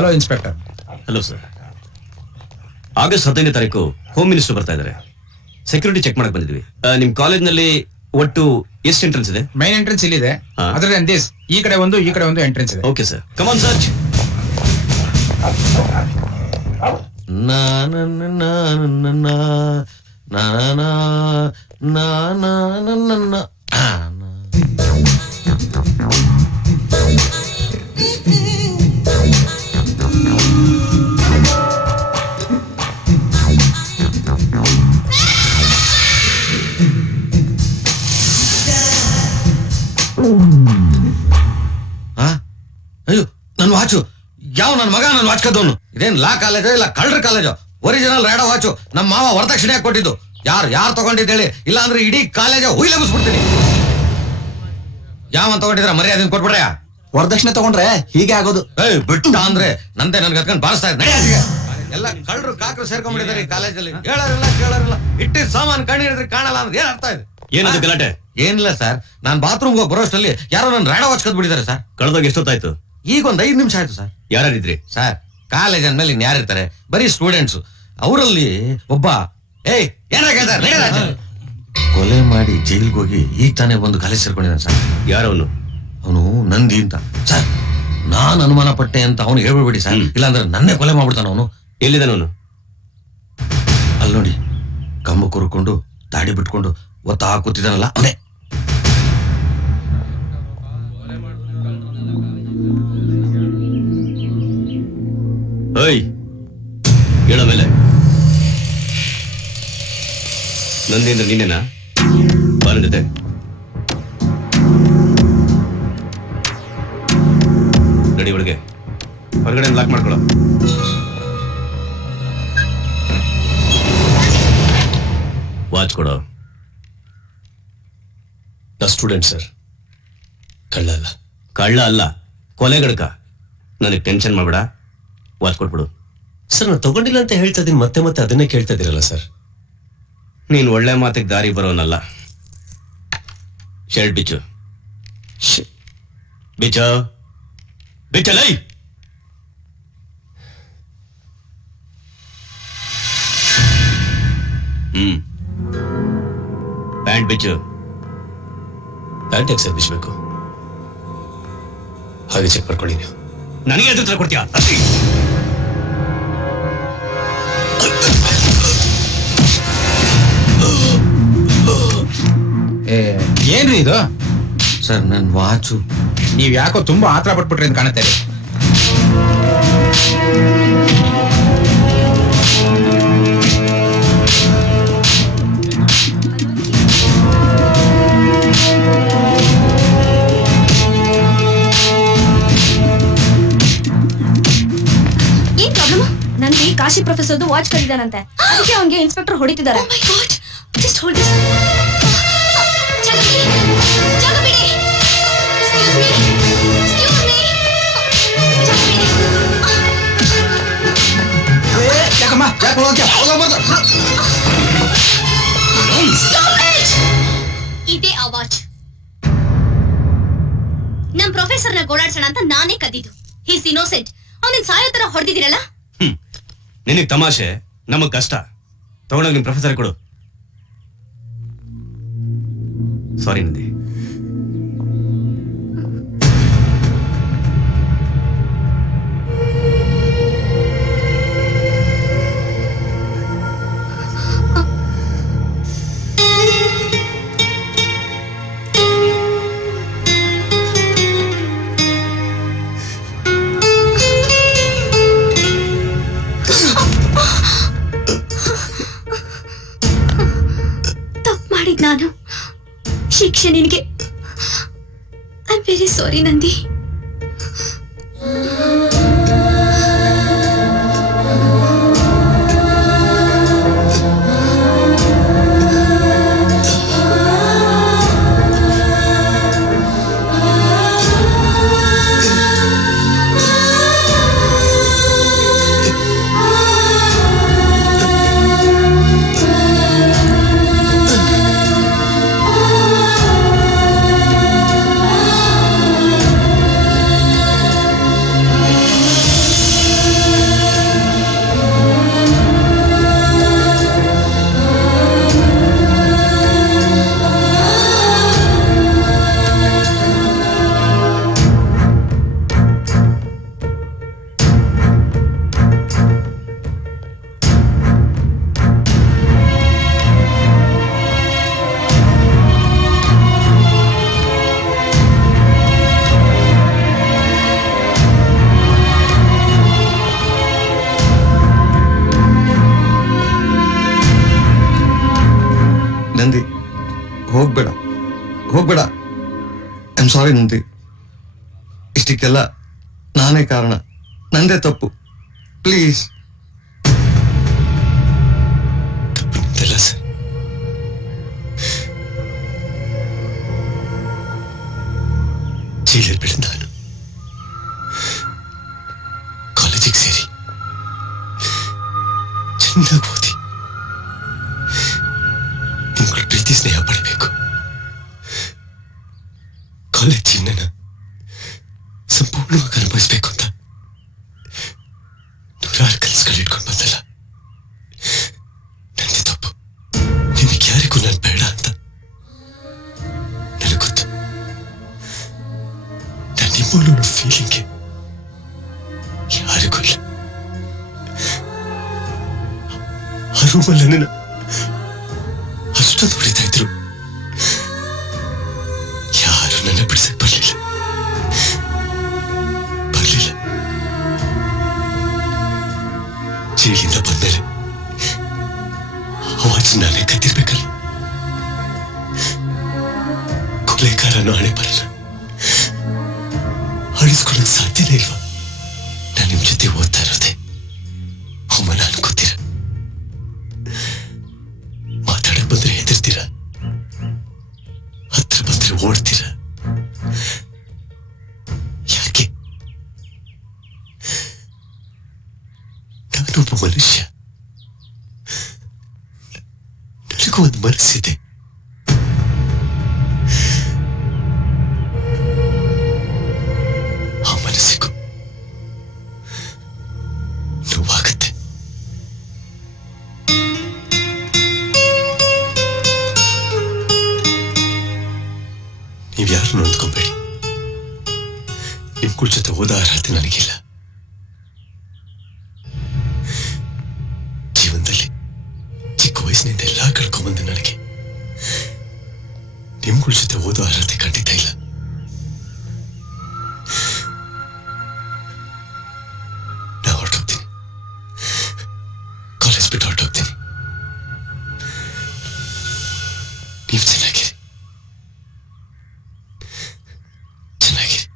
Hello inspector. Hello sir. August 15ನೇ ತಾರೀಕು home minister ಬರ್ತಾ ಇದ್ದಾರೆ. ಸೆಕ್ಯೂರಿಟಿ ಚೆಕ್ ಮಾಡಕ್ ಬಂದಿದ್ವಿ. ನಿಮ್ ಕಾಲೇಜ್ನಲ್ಲಿ ಒಟ್ಟು ಎಷ್ಟು ಎಂಟ್ರೆನ್ಸ್ ಇದೆ? ಮೈನ್ ಎಂಟ್ರೆನ್ಸ್ ಇಲ್ಲಿದೆ, ಅದರಲ್ಲಿ ದಿಸ್ ಈ ಕಡೆ ಒಂದು ಈ ಕಡೆ ಒಂದು ಎಂಟ್ರೆನ್ಸ್ ಇದೆ. Okay sir, come on search. ಅಯ್ಯೋ, ನನ್ ವಾಚು ಯಾವ ನನ್ ಮಗ ನನ್ ವಾಚ್ ಕದ್ದವನು? ಇದೇನ್ ಲಾ ಕಾಲೇಜೋ ಇಲ್ಲ ಕಳ್ರ ಕಾಲೇಜೋ? ಒರಿಜಿನಲ್ ರೇಡೋ ವಾಚು ನಮ್ಮ ಮಾವ ವರದಕ್ಷಿಣೆ ಕೊಟ್ಟಿದ್ದು. ಯಾರು ತಗೊಂಡಿದ್ದೇಳಿ, ಇಲ್ಲ ಅಂದ್ರೆ ಇಡೀ ಕಾಲೇಜ್ ಹುಯ್ಲಗಿಸ್ಬಿಡ್ತೀನಿ. ಯಾವನ್ ತಗೊಂಡಿದ್ರ ಮರ್ಯಾದೆ ಕೊಟ್ಬಿಡ್ರ. ವರದಕ್ಷಿಣೆ ತಗೊಂಡ್ರೆ ಹೀಗೆ ಆಗೋದು. ಬಿಟ್ಟು ಅಂದ್ರೆ ನಂದೆ ನನ್ಗೆ ಹತ್ಕೊಂಡು ಬಾರಿಸ್ತಾ ಇದ್ದೆ. ಎಲ್ಲ ಕಳ್ರು ಕಾಕರು ಸೇರ್ಕೊಂಡ್ಬಿಟ್ಟಿದ್ದಾರೆ ಈ ಕಾಲೇಜಲ್ಲಿ. ಹೇಳೋರಿಲ್ಲ ಕೇಳೋರಿಲ್ಲ. ಇಟ್ಟಿದ್ ಸಾಮಾನು ಕಣ್ಣು ಹಿಡಿದ್ರೆ ಕಾಣಲ್ಲ ಅಂದ್ರೆ ಏನ್ ಅರ್ಥ ಇದೆ? ಏನದು ಗಲಾಟೆ? ಏನಿಲ್ಲ ಸರ್, ನಾನ್ ಬಾತ್ರೂಮ್ ಹೋಗಿ ಬರೋಷ್ಟಲ್ಲಿ ಯಾರೋ ನನ್ ರೇಡೋ ವಾಚ್ ಕದ್ಬಿಟ್ಟಿದ್ದಾರೆ ಸರ್. ಕಳೆದೋಗಿ ಎಷ್ಟೊತ್ತಾಯ್ತು? ಈಗ ಒಂದ್ 5 ನಿಮಿಷ ಆಯ್ತು ಸರ್. ಯಾರಿದ್ರಿ ಸರ್? ಕಾಲೇಜ್ ಅಂದ್ಮೇಲೆ ಇನ್ ಯಾರಿರ್ತಾರೆ? ಬರೀ ಸ್ಟೂಡೆಂಟ್ಸ್. ಅವರಲ್ಲಿ ಒಬ್ಬ ಕೊಲೆ ಮಾಡಿ ಜೈಲ್ಗೆ ಹೋಗಿ ಈಗ ತಾನೇ ಬಂದು ಕಾಲೇಜ್ ಸೇರ್ಕೊಂಡಿದ್ದಾನೆ ಸರ್. ಯಾರವನು? ಅವನು ನಂದಿ ಅಂತ ಸರ್. ನಾನ್ ಅನುಮಾನ ಪಟ್ಟೆ ಅಂತ ಅವನು ಹೇಳ್ಬಿಡಿ ಸರ್, ಇಲ್ಲಾಂದ್ರೆ ನನ್ನೇ ಕೊಲೆ ಮಾಡ್ಬಿಡ್ತಾನ ಅವನು. ಎಲ್ಲಿದ್ದಾನವನು? ಅಲ್ಲಿ ನೋಡಿ, ಕಂಬ ಕೂರ್ಕೊಂಡು ದಾಡಿ ಬಿಟ್ಕೊಂಡು ಒತ್ತ ಕೂತಿದ್ದಾನಲ್ಲ ಅವನೇ. ಓಯ್, ಹೇಳ ಮೇಲೆ. ನಂದೇಂದ್ರ ನೀನೇನಾ? ಬಾನ ಜೊತೆ ನಡಿ ಒಳಗೆ. ಹೊರಗಡೆ ಲಾಕ್ ಮಾಡ್ಕೊಳ್ಳೋ. ವಾಚ್ ಕೊಡೋ. ಸ್ಟೂಡೆಂಟ್ ಸರ್, ಕಳ್ಳ ಅಲ್ಲ. ಕಳ್ಳ ಅಲ್ಲ, ಕೊಲೆಗಡಕ. ನನಗೆ ಟೆನ್ಷನ್ ಮಾಡ್ಬೇಡ, ವಾಚ್ ಕೊಟ್ಬಿಡು. ಸರ್, ನಾನು ತಗೊಂಡಿಲ್ಲ ಅಂತ ಹೇಳ್ತಾ ಇದೀನಿ, ಮತ್ತೆ ಮತ್ತೆ ಅದನ್ನೇ ಕೇಳ್ತಾ ಇದೀರಲ್ಲ ಸರ್. ನೀನ್ ಒಳ್ಳೆ ಮಾತಿಗೆ ದಾರಿ ಬರೋನಲ್ಲ. ಶರ್ಟ್ ಬಿಚ್ಚು. ಬಿಚ್ಚೋ, ಬಿಚ್ಚಲೈ. ಪ್ಯಾಂಟ್ ಬಿಚ್ಚು. ಪ್ಯಾಂಟ್ ಯಾಕೆ ಸರ್ ಬಿಚ್ಚಬೇಕು? ಹಾಗೆ ಚೆಕ್ ಮಾಡ್ಕೊಳ್ಳಿ ನೀವು. ನನಗೆ ಎದುರು ಉತ್ತರ ಕೊಡ್ತೀಯಾ? ಏನ್ರಿ ಇದು? ಸರ್, ನನ್ ವಾಚು. ನೀವ್ ಯಾಕೋ ತುಂಬಾ ಆತರ ಪಟ್ಬಿಟ್ರಿ ಅಂತ ಕಾಣುತ್ತೆ. ಏನ್ ಪ್ರಾಬ್ಲಮ್? ನನ್ಗೆ ಕಾಶಿ ಪ್ರೊಫೆಸರ್ದು ವಾಚ್ ಕದಿದಾನಂತೆ, ಅದಕ್ಕೆ ಅವನಿಗೆ ಇನ್ಸ್ಪೆಕ್ಟರ್ ಹೊಡಿತಿದ್ದಾರೆ. ಇದೇ ಆ ವಾಚ್ ನಮ್ ಪ್ರೊಫೆಸರ್ ನ ಗೋಡಾಡ್ಸೋಣ ಅಂತ ನಾನೇ ಕದ್ದಿದ್ದು. He's innocent. ಅವನಿಗೆ ಸಾಯೋ ತರ ಹೊಡೆದಿದ್ದೀರಲ್ಲ. ನಿನಗೆ ತಮಾಷೆ, ನಮಗ್ ಕಷ್ಟ. ತಗೊಂಡೋಗಿ ನಿಮ್ ಪ್ರೊಫೆಸರ್ ಕೊಡು. ಸಾರಿ ನಂದಿ. ನಾನು ಶಿಕ್ಷೆ ನಿನಗೆ. I am very sorry Nandi. Nandi ಹೋಗ್ಬೇಡ ಹೋಗ್ಬೇಡ. I am sorry Nandi. ಇಷ್ಟಕ್ಕೆಲ್ಲ ನಾನೇ ಕಾರಣ, ನಂದೇ ತಪ್ಪು. ಪ್ಲೀಸ್. ತಪ್ಪಿಲ್ಲ ಸರ್. ಜೈಲಲ್ಲಿ ಬಿಡ ನಾನು ಕಾಲೇಜಿಗೆ ಸೇರಿ ಚೆನ್ನಾಗಿ ಓದಿ ನಿಮ್ಗಳ ಪ್ರೀತಿ ಸ್ನೇಹ ಪಡಬೇಕು. ಕಾಲೇಜ್ ಜೀವನನ ಸಂಪೂರ್ಣವಾಗಿ ಅನುಭವಿಸ್ಬೇಕು ಅಂತ ನೂರಾರು ಕನಸುಗಳು ಇಟ್ಕೊಂಡು ಬಂದಲ್ಲ, ನಂದೇ ತಪ್ಪು. ನಿಮಗೆ ಯಾರಿಗೂ ನಾನು ಬೇಡ ಅಂತ ನನಗೆ ಗೊತ್ತು. ನಾನು ನಿಮ್ಮನ್ನು ಫೀಲಿಂಗ್ಗೆ ಯಾರಿಗೂ ಇಲ್ಲ. ಆ ರೂಮಲ್ಲಿ ನನ್ನ ಅಷ್ಟೊಂದು ಹೊಡಿತಾ ಇದ್ರು, ಯಾರು ನನ್ನ ಬಿಡಿಸಕ್ ಬರ್ಲಿಲ್ಲ. ಜೈಲಿಂದ ಬಂದ್ಮೇಲೆ ಅವಾಜ್ ನಾನೇ ಕತ್ತಿರ್ಬೇಕಲ್ಲ. ಕೊಲೆಗಾರನು ಹಣೆ ಬರಲ್ಲ, ಅಳಿಸ್ಕೊಳಕ್ ಸಾಧ್ಯನೇ ಇಲ್ವಾ? ನಾನು ನಿಮ್ ಜೊತೆ ಓದ್ತಾ ಇರೋದೆ ಅವಮಾನ ಅನ್ಕೋತೀರ, ಮಾತಾಡಕ್ ಬಂದ್ರೆ ಹೆದರ್ತೀರ, ಹತ್ರ ಬಂದ್ರೆ ಓಡ್ತೀರ. ಯಾಕೆ? ನಾನೊಬ್ಬ ಮನುಷ್ಯ, ನನಗೂ ಒಂದು ಮನಸ್ಸಿದೆ. ಆ ಮನಸ್ಸಿಗೂ ನೋವಾಗುತ್ತೆ. ನೀವ್ಯಾರು ನೊಂದ್ಕೋಬೇಡಿ. ನಿಮ್ಗಳ ಜೊತೆ ಓದೋ ಅರ್ಹತೆ ನನಗಿಲ್ಲ. ಜೀವನದಲ್ಲಿ ಚಿಕ್ಕ ವಯಸ್ಸಿನಿಂದ ಎಲ್ಲ ಕಳ್ಕೊಂಬಂದು ನನಗೆ ನಿಮ್ಗಳ ಜೊತೆ ಓದೋ ಅರ್ಹತೆ ಖಂಡಿತ ಇಲ್ಲ. ನಾ ಹೊರಟೋಗ್ತೀನಿ, ಕಾಲೇಜ್ ಬಿಟ್ಟು ಹೊರಟೋಗ್ತೀನಿ. ನೀವು ಚೆನ್ನಾಗಿರಿ, ಚೆನ್ನಾಗಿರಿ.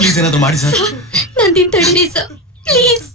ಪ್ಲೀಸ್ ಏನಾದ್ರು ಮಾಡಿ ಸರ್. ನಂದಿನ್ ತಡೀರಿ ಸರ್, ಪ್ಲೀಸ್.